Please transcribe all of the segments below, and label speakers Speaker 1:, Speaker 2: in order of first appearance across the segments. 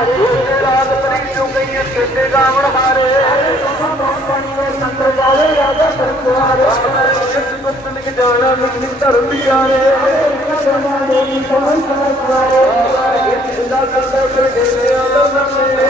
Speaker 1: ਰਾਤ ਤਰੀ ਜੋ ਗਈ ਕਿਤੇ ਗਾਵਣ ਹਾਰੇ। ਸੰਦਰ ਗਾਵੇ ਰਾਜਾ ਸਰਕਾਰ ਇਸ ਗੁਪਤਨ ਕੇ ਜਾਣਾ ਮਿੱਟੀ ਧਰਮ ਦੀ ਆਰੇ ਦੇਵੀ ਕੋਈ ਸਰਕਾਰ ਇਸ ਜਿੰਦਾ ਕਰਦਾ ਤੇ ਦੇਵੇ ਆਲਮ
Speaker 2: ਦੀ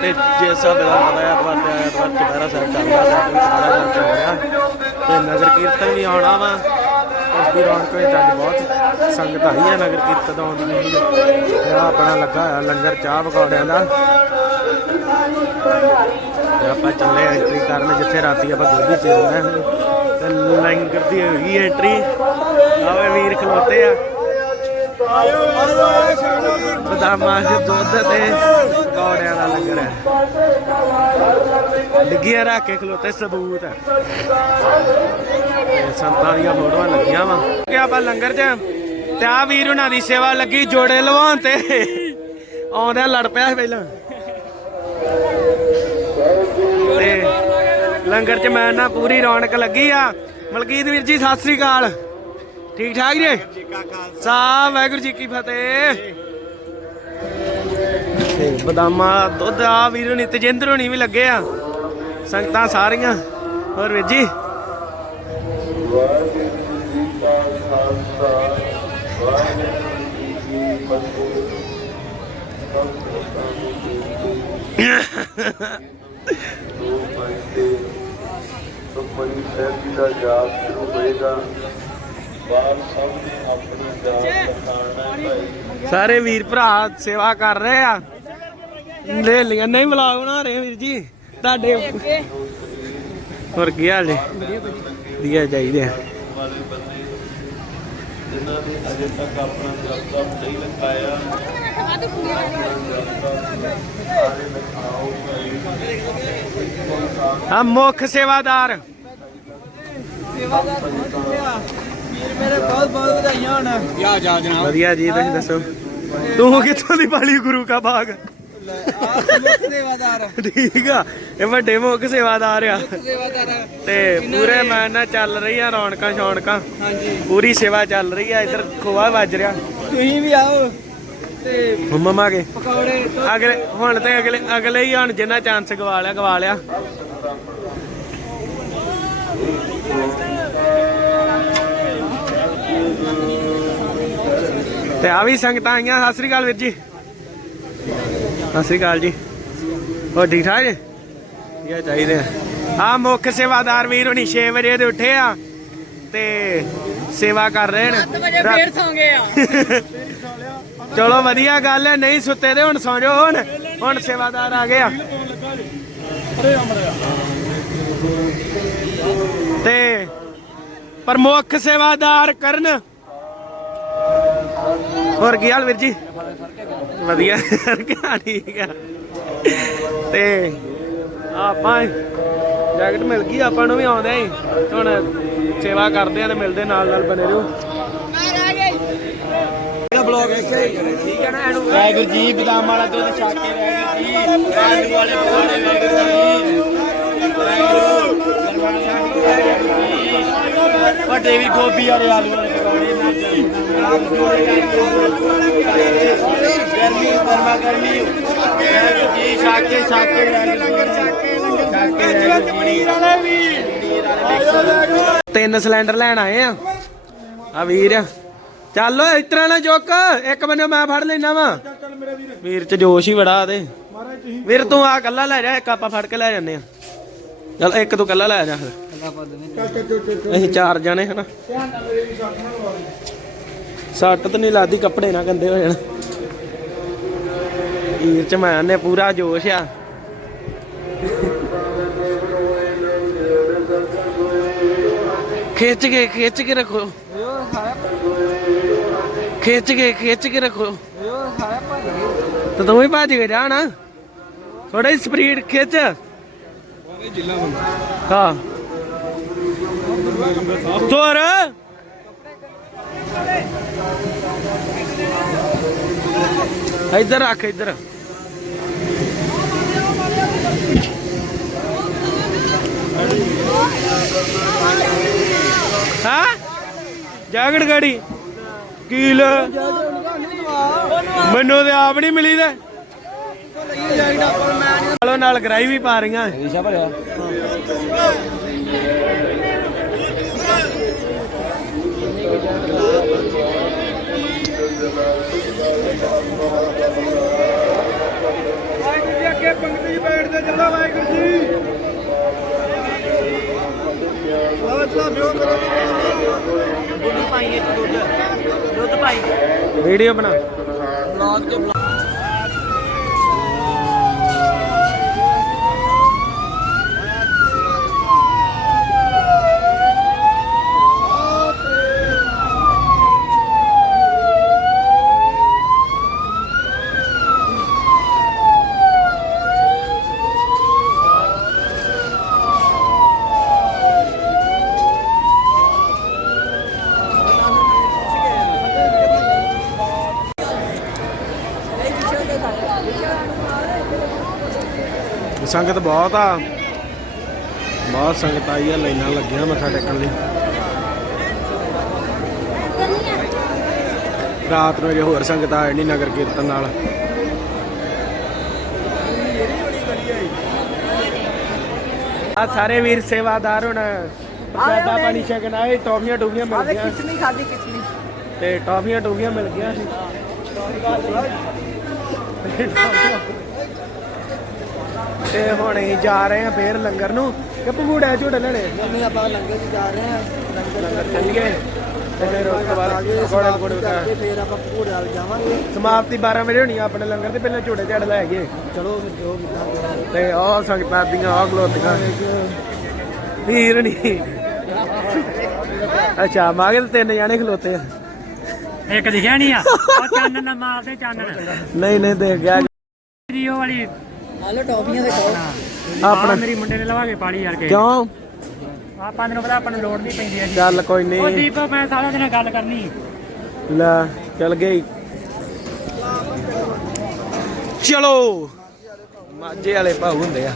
Speaker 2: ਤੇ ਜੇ ਸਭ ਦਾ ਪਤਾ ਹੈ ਐਤਵਾਰ ਤੇ ਐਤਵਾਰ ਚੁਪਹਿਰਾ ਸਾਹਿਬ ਚੱਲਦਾ ਹੈ ਸਾਰਾ ਦਿਨ ਚੱਲ ਰਿਹਾ। ਤੇ ਨਗਰ ਕੀਰਤਨ ਵੀ ਆਉਣਾ ਵਾ। ਉਸ ਦੀ ਰੌਣਕ ਵਿੱਚ ਅੱਜ ਬਹੁਤ ਸੰਗਤ ਆਈ ਹੈ ਨਗਰ ਕੀਰਤਨ ਆਉਂਦੀ ਨਹੀਂ ਤੇ ਆਪਣਾ ਲੱਗਾ ਹੋਇਆ ਲੰਗਰ ਚਾਹ ਪਕੌੜਿਆਂ ਦਾ। ਤੇ ਆਪਾਂ ਚੱਲੇ ਐਂਟਰੀ ਕਰਨ, ਜਿੱਥੇ ਰਾਤੀ ਆਪਾਂ ਗੋਭੀ ਚੇਰਨਾ ਤੇ ਲੰਗਰ ਦੀ ਹੋਈ ਐਂਟਰੀ ਆਵੇ ਵੀਰ ਖਲੋਤੇ ਆ। ਬਦਾਮਾਂ ਦੇ ਦੁੱਧ ਤੇ ਪਕੌੜਿਆਂ ਦਾ ਲੰਗਰ ਹੈ। ਡਿੱਗੀਆਂ ਰੱਖ ਕੇ ਖਲੋਤੇ ਸਬੂਤ ਹੈ। ਸੰਤਾਂ ਦੀਆਂ ਫੋਟੋਆਂ ਲੱਗੀਆਂ ਵਾ। ਕਿ ਆਪਾਂ ਲੰਗਰ 'ਚ ਤੇ ਆ ਵੀਰ ਉਹਨਾਂ ਦੀ ਸੇਵਾ ਲੱਗੀ ਜੋੜੇ ਲਵਾਉਣ ਤੇ। ਆਉਂਦਿਆਂ ਲੜ ਪਿਆ ਪਹਿਲਾਂ। ਤੇ ਲੰਗਰ 'ਚ ਮੈਂ ਨਾ ਪੂਰੀ ਰੌਣਕ ਲੱਗੀ ਆ। ਮਲਕੀਤ ਵੀਰ ਜੀ ਸਤਿ ਸ੍ਰੀ ਅਕਾਲ। ਠੀਕ ਠਾਕ ਜੀ? ਸਾ ਵਾਹਿਗੁਰੂ ਜੀ ਕੀ ਫਤਿਹ। ਤੇ ਬਦਾਮਾਂ, ਦੁੱਧ, ਆ ਵੀਰ ਹੁਣੀ, ਤਜਿੰਦਰ ਹੁਣੀ ਵੀ ਲੱਗੇ ਆ। ਸੰਗਤਾਂ ਸਾਰੀਆਂ। ਹੋਰ ਵੀਰ ਜੀ?
Speaker 1: ਸੁਖਮਨੀ ਸਾਹਿਬ ਜੀ ਦਾ ਜਾਪ ਸ਼ੁਰੂ ਹੋਏਗਾ ਬਾਹਰ ਸਭ ਨੇ ਆਪਣਾ ਜਾਪ ਲਖਾਣਾ ਭਾਈ
Speaker 2: ਸਾਰੇ ਵੀਰ ਭਰਾ ਸੇਵਾ ਕਰ ਰਹੇ ਆ। ਲੈ ਲਿਆ ਨਹੀਂ ਵਲੌਗ ਬਣਾ ਰਹੇ ਵੀਰ ਜੀ। ਤੁਹਾਡੇ ਹੋਰ ਕੀ ਹਾਲ ਜੀ ਵਧੀਆ ਚਾਹੀਦੇ ਆ।
Speaker 1: ਜਿਨ੍ਹਾਂ ਨੇ ਅਜੇ ਤੱਕ ਆਪਣਾ ਨਹੀਂ
Speaker 2: ਆ ਮੁੱਖ ਸੇਵਾਦਾਰ
Speaker 3: ਮੇਰੇ ਬਹੁਤ ਬਹੁਤ ਵਧਾਈਆਂ ਹੋਣ। ਯਾ ਜਾ ਜਨਾਬ।
Speaker 2: ਵਧੀਆ ਜੀ ਤੁਸੀਂ ਦੱਸੋ। ਤੂੰ ਕਿੱਥੋਂ ਦੀ ਪਾਲੀ ਗੁਰੂ ਕਾ ਬਾਗ
Speaker 3: ਆ ਮੁੱਖ ਸੇਵਾਦਾਰ
Speaker 2: ਠੀਕ ਆ ਇਹ ਵੱਡੇ ਮੁੱਖ ਸੇਵਾਦਾਰ ਆ।
Speaker 3: ਸੇਵਾਦਾਰ
Speaker 2: ਤੇ ਪੂਰੇ ਮੈਨ ਨਾਲ ਚੱਲ ਰਹੀਆਂ ਰੌਣਕਾਂ ਸ਼ੌਣਕਾਂ।
Speaker 3: ਹਾਂਜੀ।
Speaker 2: ਪੂਰੀ ਸੇਵਾ ਚੱਲ ਰਹੀ ਆ ਇੱਧਰ ਖੋਆ ਵੱਜ ਰਿਹਾ।
Speaker 3: ਤੁਸੀਂ ਵੀ ਆਓ ਤੇ
Speaker 2: ਮੰਮਾ ਕੇ
Speaker 3: ਪਕੌੜੇ
Speaker 2: ਅਗਲੇ ਹੁਣ ਤੇ ਅਗਲੇ ਅਗਲੇ ਹੀ ਹੁਣ ਜਿੰਨਾ ਚਾਂਸ ਗਵਾ ਲਿਆ ਗਵਾ ਲਿਆ। ਤੇ ਆ ਵੀ ਸੰਗਤਾਂ ਆਈਆਂ ਸਤਿ ਸ੍ਰੀ ਅਕਾਲ ਵੀਰ ਜੀ। ਸਤਿ ਸ੍ਰੀ ਅਕਾਲ ਜੀ। ਹੋਰ ਠੀਕ ਠਾਕ ਜੀ? ਇਹ ਚਾਹੀਦੇ ਆ। ਆ ਮੁੱਖ ਸੇਵਾਦਾਰ ਵੀਰ ਹੁਣੀ 6 ਵਜੇ ਦੇ ਉੱਠੇ ਆ ਤੇ ਸੇਵਾ ਕਰ ਰਹੇ ਨੇ।
Speaker 3: ਫੇਰ ਸੌਂ ਗਏ ਆ।
Speaker 2: ਚਲੋ ਵਧੀਆ ਗੱਲ ਹੈ ਨਹੀਂ ਸੁੱਤੇ ਦੇ ਹੁਣ ਸੌਂ ਜਾਓ ਹੁਣ ਹੁਣ ਸੇਵਾਦਾਰ ਆ ਗਏ ਆ। ਤੇ ਪ੍ਰਮੁੱਖ ਸੇਵਾਦਾਰ ਕਰਨ ਹੋਰ ਕੀ ਹਾਲ ਵੀਰ ਜੀ? ਵਧੀਆ। ਠੀਕ ਆ। ਤੇ ਆਪਾਂ ਜੈਕਟ ਮਿਲ ਗਈ, ਆਪਾਂ ਨੂੰ ਵੀ ਆਉਂਦੇ ਹੀ ਹੁਣ ਸੇਵਾ ਕਰਦੇ ਆ ਤੇ ਮਿਲਦੇ ਨਾਲ ਨਾਲ ਬਨੇ ਰਹੋ।
Speaker 3: ਬਲੌਗ ਠੀਕ ਹੈ। ਨਾ ਇਹਨੂੰ ਵਾਹਿਗੁਰੂ ਜੀ, ਬਦਾਮ ਵਾਲਾ ਦੁੱਧ ਛਕ ਕੇ ਵਾਹਿਗੁਰੂ ਜੀ। ਵਾਹਿਗੁਰੂ ਵਾਲੇ ਪਕੌੜੇ ਵਾਹਿਗੁਰੂ ਜੀ। ਵੱਡੇ ਵੀ ਗੋਭੀ ਵਾਲੇ ਆਲੂ ਵਾਲੇ ਪਕੌੜੇ। ਗਰਮੀ ਗਰਮਾ ਗਰਮੀ ਜੀ ਛਕ ਕੇ ਲੰਗਰ ਛਕ ਲੰਗਰ ਛਕ ਪਨੀਰ ਵਾਲੇ ਵੀ
Speaker 2: ਤਿੰਨ ਸਿਲੰਡਰ ਲੈਣ ਆਏ ਆ। ਆ ਵੀਰ। ਚੱਲ ਓਏ, ਇਤਰਾ ਨਾ ਚੁੱਕ ਇੱਕ ਬੰਨੇ ਮੈਂ ਫੜ ਲੈਣਾ ਵਾ। ਵੀਰ ਚ ਜੋਸ਼ ਹੀ ਬੜਾ ਆਦੇ ਵੀਰ, ਤੂੰ ਆ ਕੱਲਾ ਲੈ ਜਾ, ਇੱਕ ਆਪਾਂ ਫੜ ਕੇ ਲੈ ਜਾਂਦੇ ਆ। ਚੱਲ, ਇੱਕ ਤੂੰ ਕੱਲਾ ਲੈ ਜਾ ਫਿਰ। ਅਸੀਂ ਚਾਰ ਜਣੇ ਹਨਾ। ਸੱਟ ਤਾਂ ਨਹੀਂ ਲੱਗਦੀ ਕੱਪੜੇ ਨਾ ਗੰਦੇ ਹੋ ਜਾਣ। ਵੀਰ ਚ ਮੈਂ ਨੇ ਪੂਰਾ ਜੋਸ਼ ਆ। ਖਿੱਚ ਕੇ ਖਿੱਚ ਕੇ ਰੱਖੋ। ਖਿੱਚ ਕੇ ਖਿੱਚ ਕੇ ਰੱਖੋ। ਤੇ ਤੂੰ ਵੀ ਭੱਜ ਕੇ ਜਾ ਨਾ। ਥੋੜਾ ਸਪੀਡ ਖਿੱਚ। ਹਾਂ। ਤੋਰ ਇੱਧਰ ਰੱਖ, ਇੱਧਰ। ਹਾਂ? ਜਾਗੜ ਗਾੜੀ। ਕੀਲ। ਮੈਨੂੰ ਤੇ ਆਪ ਨਹੀਂ ਮਿਲੀ ਤੇ ਨਾਲ ਗਰਾਈ ਵੀ ਪਾ ਰਹੀਆਂ। ਵੀਡੀਓ ਬਣਾ।
Speaker 3: ਬਲੌਗ ਚ
Speaker 2: ਸੰਗਤ ਬਹੁਤ ਆ। ਬਹੁਤ ਸੰਗਤ ਆਈ ਆ ਲਾਈਨਾਂ ਲੱਗੀਆਂ ਮੱਥਾ ਟੇਕਣ ਲਈ। ਰਾਤ ਨੂੰ ਜੇ ਹੋਰ ਸੰਗਤ ਆ ਨਹੀਂ ਨਗਰ ਕੀਰਤਨ ਨਾਲ। ਆ ਸਾਰੇ ਵੀਰ ਸੇਵਾਦਾਰ ਹੁਣ। ਪ੍ਰਸ਼ਾਦਾ ਪਾਣੀ ਛਕਣ ਆਏ ਟੌਫੀਆਂ ਟੂਫੀਆਂ ਮਿਲ ਗਈਆਂ।
Speaker 3: ਕਿਸਨੀ ਖਾਦੀ ਕਿਸਨੀ
Speaker 2: ਤੇ ਟੌਫੀਆਂ ਟੂਫੀਆਂ ਮਿਲ ਗਈਆਂ ਸੀ। ਤੇ ਹੁਣ ਅਸੀਂ ਜਾ ਰਹੇ ਹਾਂ ਫੇਰ ਲੰਗਰ ਨੂੰ। ਕਿ ਭੰਗੂੜਾ ਝੂਟੇ ਲੈਣੇ?
Speaker 3: ਨਹੀਂ ਆਪਾਂ ਲੰਗਰ ਚ ਜਾ ਰਹੇ ਆ
Speaker 2: ਲੰਗਰ ਚੱਲੀਏ ਤੇ ਫਿਰ ਉਸ ਤੋਂ ਬਾਅਦ ਪਕੌੜੇ ਪਕੌੜੇ ਖਾ
Speaker 3: ਤੇ ਫੇਰ ਆਪਾਂ ਭੂੜੇ ਵਾਲ ਜਾਵਾਂਗੇ।
Speaker 2: ਸਮਾਪਤੀ 12 ਵਜੇ ਹੋਣੀ ਆ ਆਪਣੇ ਲੰਗਰ ਤੇ ਪਹਿਲਾਂ ਝੂਟੇ ਝੜ ਲੈ ਗਏ
Speaker 3: ਚਲੋ ਜੋ ਕਿਦਾਂ
Speaker 2: ਤੇ ਉਹ ਸੰਗਤਾਂ ਦੀਆਂ ਉਹ ਗਲੋਤੀਆਂ ਵੀਰ ਨਹੀਂ ਅੱਛਾ ਮਾਗੇ ਤਿੰਨ ਜਾਣੇ ਖਲੋਤੇ ਆ।
Speaker 4: ਇੱਕ ਦਿਖਿਆ ਨਹੀਂ ਆ? ਉਹ ਚਾਨਣ ਨਾ ਮਾਰਦੇ ਚਾਨਣ।
Speaker 2: ਨਹੀਂ ਨਹੀਂ ਦੇਖ ਗਿਆ।
Speaker 4: ਵਾਲੀ
Speaker 3: ਹਲੋ ਟੌਫੀਆਂ ਦੇ ਖਾਓ।
Speaker 4: ਆਪਣਾ
Speaker 2: ਆਪਣਾ
Speaker 4: ਮੇਰੀ ਮੁੰਡੇ ਨੇ ਲਵਾ ਕੇ ਪਾਲੀ ਯਾਰ ਕੇ।
Speaker 2: ਕਿਉਂ?
Speaker 4: ਆਪਾਂ ਨੂੰ ਪਤਾ ਆਪਾਂ ਨੂੰ ਲੋੜ ਨਹੀਂ ਪੈਂਦੀ ਹੈਗੀ।
Speaker 2: ਚੱਲ ਕੋਈ
Speaker 4: ਉਹ
Speaker 2: ਨਹੀਂ
Speaker 4: ਦੀਪ ਮੈਂ ਸਾਰਾ ਦਿਨ ਗੱਲ ਕਰਨੀ।
Speaker 2: ਲੈ ਚੱਲ ਗਈ। ਚਲੋ। ਮਾਝੇ ਵਾਲੇ ਭਾਉ ਹੁੰਦੇ ਆ।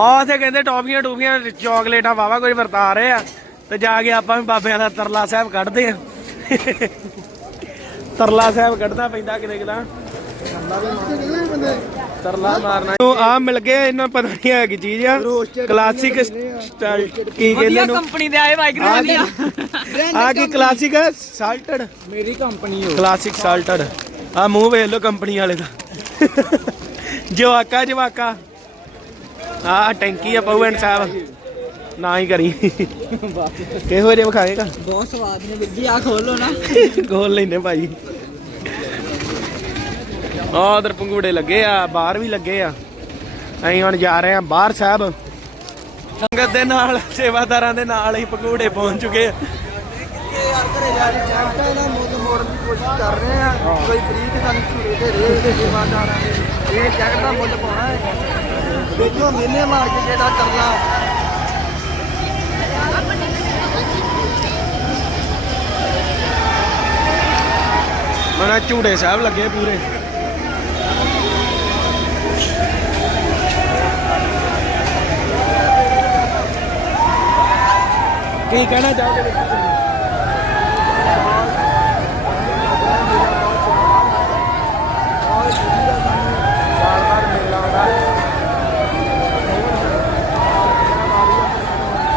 Speaker 2: ਆ ਤੇ ਕਹਿੰਦੇ ਟੌਫੀਆਂ ਟੂਫੀਆਂ ਚਾਕਲੇਟਾਂ ਵਾਵਾ ਕੋਈ ਵਰਤਾ ਰਹੇ ਆ। ਤੇ ਜਾ ਕੇ ਆਪਾਂ ਵੀ ਬਾਬਿਆਂ ਦਾ ਤਰਲਾ ਸਾਹਿਬ ਕੱਢਦੇ ਆ। ਤਰਲਾ ਸਾਹਿਬ ਕੱਢਣਾ ਪੈਂਦਾ ਕਿਤੇ ਕਿਦਾ ਤਰਲਾ ਮਾਰਨਾ। ਉਹ ਆ ਮਿਲ ਗਿਆ ਇਹਨਾਂ ਪਤਾ ਨਹੀਂ ਹੈ ਕੀ ਚੀਜ਼ ਆ। ਕਲਾਸਿਕ ਸਟਾਈਲ ਕੀ ਕਹਿੰਦੇ ਨੂੰ
Speaker 3: ਕੰਪਨੀ ਦੇ ਆਏ ਵਾਹਿਗੁਰੂ
Speaker 2: ਆ ਕੀ ਆ ਕੀ ਕਲਾਸਿਕ ਹੈ ਸਾਲਟਡ
Speaker 3: ਮੇਰੀ ਕੰਪਨੀ
Speaker 2: ਕਲਾਸਿਕ ਸਾਲਟਡ ਆ ਮੂੰਹ ਵੇਖ ਲਓ ਕੰਪਨੀ ਵਾਲੇ ਦਾ। ਜਵਾਕਾ ਜਵਾਕਾ। ਆ ਟੈਂਕੀ ਆ ਪਊ ਐਂਡ ਸਾਹਿਬ। ਨਾ ਹੀ ਕਰੀ। ਕਿਹੋ ਜਿਹਾ ਵਿਖਾਏਗਾ?
Speaker 3: ਬਹੁਤ ਸਵਾਦ ਨੇ ਵੀਰ ਜੀ ਆ ਖੋਲੋ ਨਾ।
Speaker 2: ਗੋਲ ਲੈਨੇ ਭਾਈ। ਆ ਉਧਰ ਪੰਗੂੜੇ ਲੱਗੇ ਆ, ਬਾਹਰ ਵੀ ਲੱਗੇ ਆ। ਅਸੀਂ ਹੁਣ ਜਾ ਰਹੇ ਆ ਬਾਹਰ ਸਾਹਿਬ। ਸੰਗਤ ਦੇ ਨਾਲ, ਸੇਵਾਦਾਰਾਂ ਦੇ ਨਾਲ ਹੀ ਪੰਗੂੜੇ ਪਹੁੰਚ ਚੁੱਕੇ ਆ।
Speaker 3: ਯਾਰ ਘਰੇ ਜਾ ਕੇ ਜੈਕਟਾਂ ਦਾ ਮੁੱਲ ਮੋੜਨ ਦੀ ਕੋਸ਼ਿਸ਼ ਕਰ ਰਹੇ ਆ ਕੋਈ ਫ੍ਰੀ ਤੇ ਸਾਨੂੰ ਛੁੜੇ ਦੇ ਰਹੇ ਤੇ ਸੇਵਾਦਾਰਾਂ ਨੇ ਇਹ ਜੈਕਟ ਦਾ ਮੁੱਲ ਪਾਉਣਾ ਹੈ ਦੇਖੋ ਮੇਨੇ ਮਾਰ ਕੇ ਜਿਹੜਾ ਕਰਨਾ
Speaker 2: ਮਨਾ ਝੂੜੇ ਸਾਹਿਬ ਲੱਗੇ ਪੂਰੇ। ਕੀ ਕਹਿਣਾ ਚਾਹੋਗੇ ਦੇਖੋ ਤੁਸੀਂ? ਸਾਲ ਬਾਅਦ ਮੇਲਾ ਆਉਂਦਾ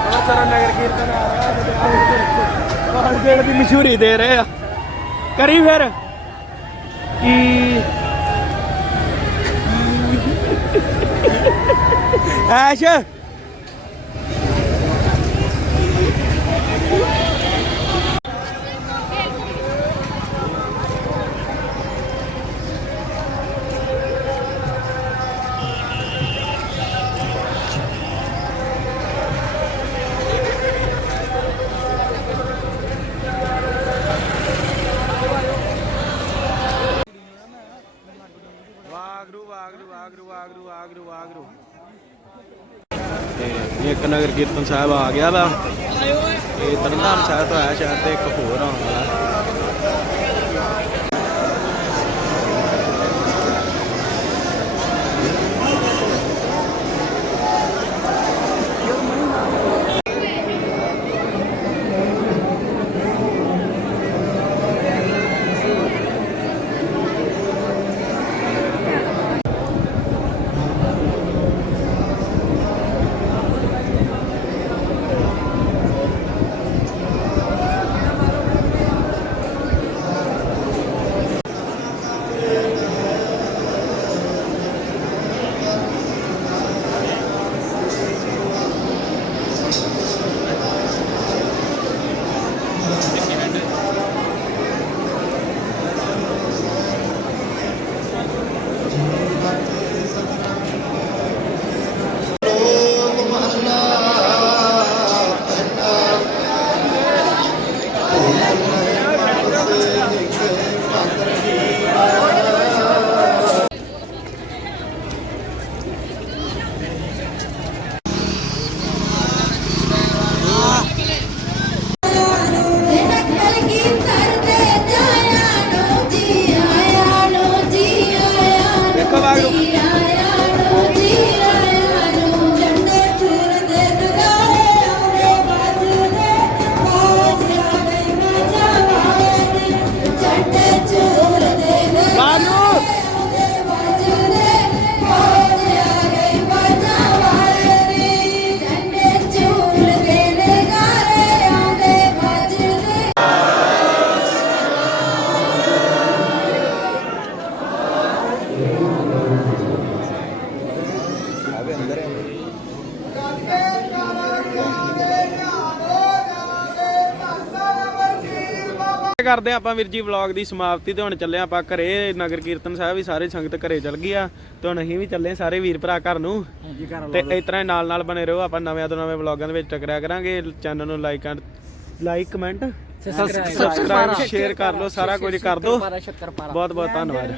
Speaker 2: ਬੜਾ ਸਾਰਾ ਨਗਰ ਕੀਰਤਨ ਆ ਰਿਹਾ ਬਾਹਰ ਦੇਣ ਦੀ ਮਸ਼ਹੂਰੀ ਦੇ ਰਹੇ ਆ ਕਰੀ ਫਿਰ ਕੀ ਐਸ਼ ਨਗਰ ਕੀਰਤਨ ਸਾਹਿਬ ਆ ਗਿਆ ਵਾ। ਇਹ ਤਰਨਤਾਰਨ ਸਾਹਿਬ ਤੋਂ ਆਇਆ ਸ਼ਹਿਰ ਤੇ ਇੱਕ ਹੋਰ ਆਉਣ ਵਾਲਾ ਕਰਦੇ ਆਪਾਂ ਵੀਰ ਜੀ ਵਲੌਗ ਦੀ ਸਮਾਪਤੀ ਤੇ ਹੁਣ ਚੱਲੇ ਆਪਾਂ ਘਰੇ ਨਗਰ ਕੀਰਤਨ ਸਾਹਿਬ ਵੀ ਸਾਰੇ ਸੰਗਤ ਘਰੇ ਚੱਲ ਗਈ ਆ ਤੇ ਹੁਣ ਅਸੀਂ ਵੀ ਚੱਲੇ ਸਾਰੇ ਵੀਰ ਭਰਾ ਘਰ ਨੂੰ। ਤੇ ਇਸ ਤਰ੍ਹਾਂ ਨਾਲ ਨਾਲ ਬਣੇ ਰਹੋ ਆਪਾਂ ਨਵੇਂ ਤੋਂ ਨਵੇਂ ਵਲੌਗਾਂ ਦੇ ਵਿੱਚ ਟਕਰਿਆ ਕਰਾਂਗੇ। ਚੈਨਲ ਨੂੰ like like comment subscribe share ਕਰ ਲਓ ਸਾਰਾ ਕੁਝ ਕਰ ਦਿਓ ਬਹੁਤ ਬਹੁਤ ਧੰਨਵਾਦ।